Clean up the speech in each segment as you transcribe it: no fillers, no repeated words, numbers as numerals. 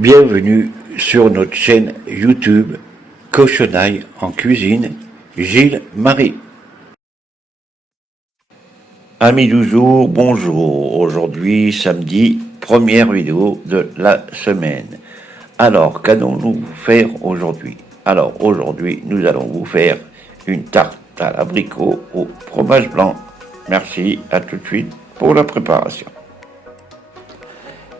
Bienvenue sur notre chaîne YouTube Cochonaille en cuisine, Gilles Marie. Amis du jour, bonjour. Aujourd'hui, samedi, première vidéo de la semaine. Alors, qu'allons-nous faire aujourd'hui? Alors, aujourd'hui, nous allons vous faire une tarte à l'abricot au fromage blanc. Merci, à tout de suite pour la préparation.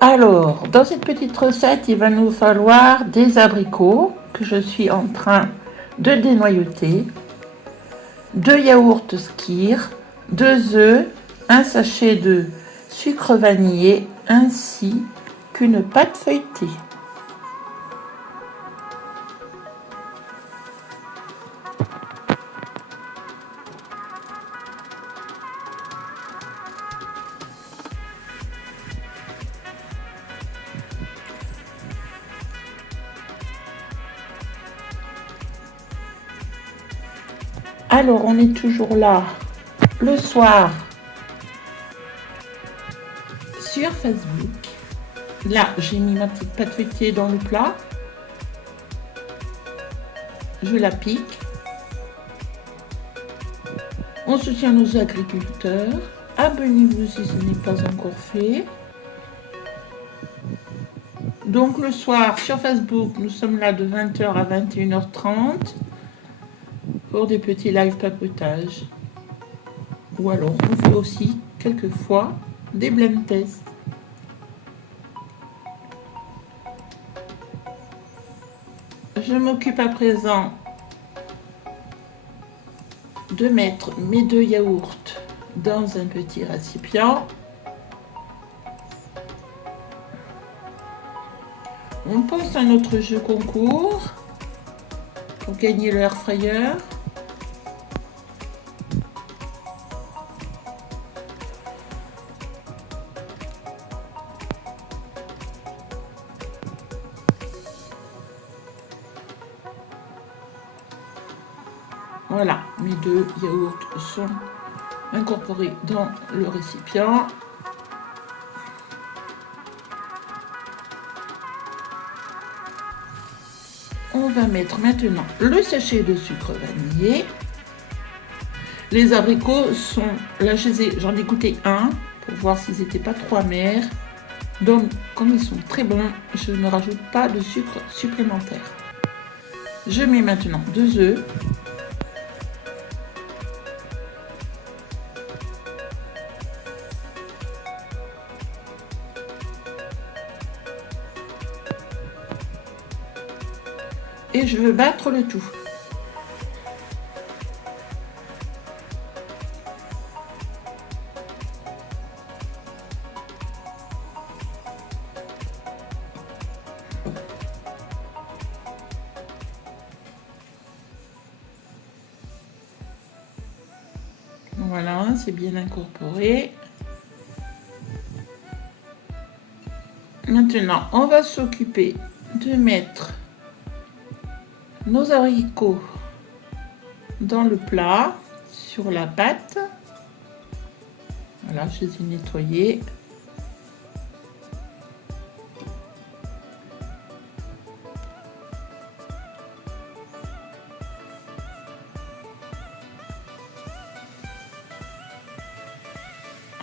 Alors, dans cette petite recette, il va nous falloir des abricots que je suis en train de dénoyauter, 2 yaourts Skyr, 2 œufs, un sachet de sucre vanillé ainsi qu'une pâte feuilletée. Alors, on est toujours là le soir sur Facebook. Là, j'ai mis ma petite pâte feuilletée dans le plat. Je la pique. On soutient nos agriculteurs. Abonnez-vous si ce n'est pas encore fait. Donc, le soir sur Facebook, nous sommes là de 20h à 21h30. Pour des petits live papotage. Ou alors on fait aussi quelquefois des blend tests. Je m'occupe à présent de mettre mes 2 yaourts dans un petit récipient. On pense à notre jeu concours pour gagner le air fryer. Voilà, mes 2 yaourts sont incorporés dans le récipient. On va mettre maintenant le sachet de sucre vanillé. Les abricots sont, là j'en ai goûté un pour voir s'ils n'étaient pas trop amers. Donc comme ils sont très bons, je ne rajoute pas de sucre supplémentaire. Je mets maintenant 2 œufs. Et je veux battre le tout. Voilà, c'est bien incorporé. Maintenant, on va s'occuper de mettre nos abricots dans le plat, sur la pâte. Voilà, je les ai nettoyés.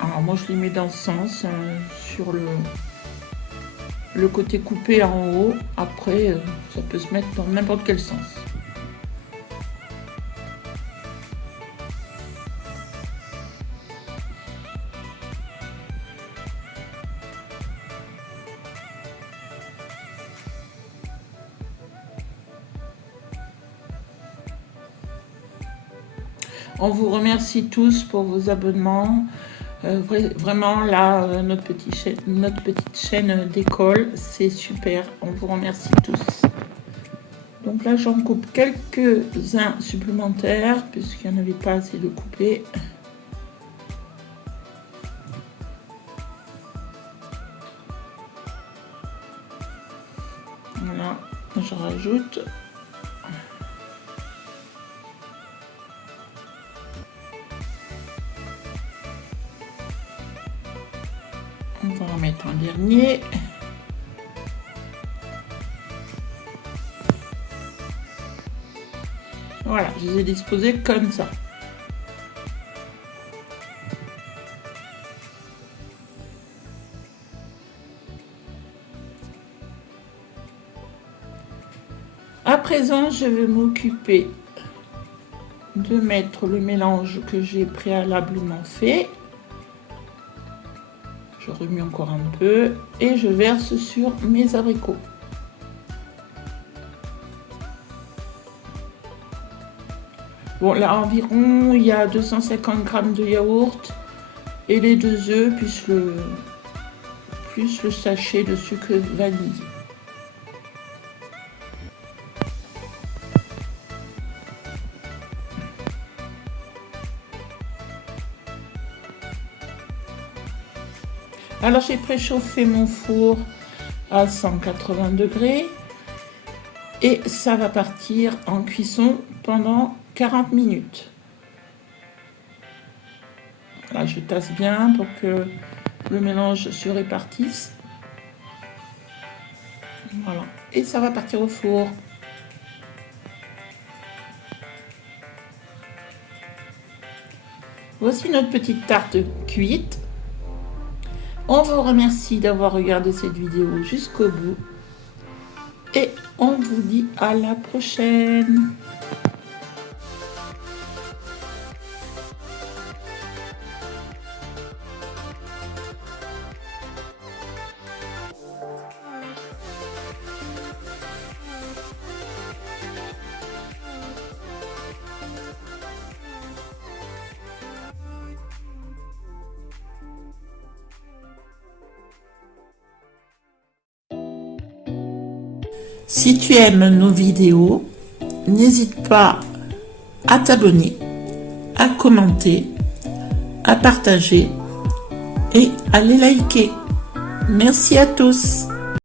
Alors moi je les mets dans ce sens, sur le côté coupé en haut. Après, ça peut se mettre dans n'importe quel sens. On vous remercie tous pour vos abonnements. Vraiment, là, notre petite chaîne d'école, c'est super. On vous remercie tous. Donc là, j'en coupe quelques-uns supplémentaires, puisqu'il n'y en avait pas assez de couper. Voilà, je rajoute. On va en mettre un dernier. Voilà, je les ai disposés comme ça. À présent, je vais m'occuper de mettre le mélange que j'ai préalablement fait. Je remue encore un peu et je verse sur mes abricots. Bon, là environ, il y a 250 g de yaourt et les 2 œufs plus le sachet de sucre vanillé. Alors j'ai préchauffé mon four à 180 degrés et ça va partir en cuisson pendant 40 minutes. Là je tasse bien pour que le mélange se répartisse. Voilà, et ça va partir au four. Voici notre petite tarte cuite. On vous remercie d'avoir regardé cette vidéo jusqu'au bout et on vous dit à la prochaine. Si tu aimes nos vidéos, n'hésite pas à t'abonner, à commenter, à partager et à les liker. Merci à tous.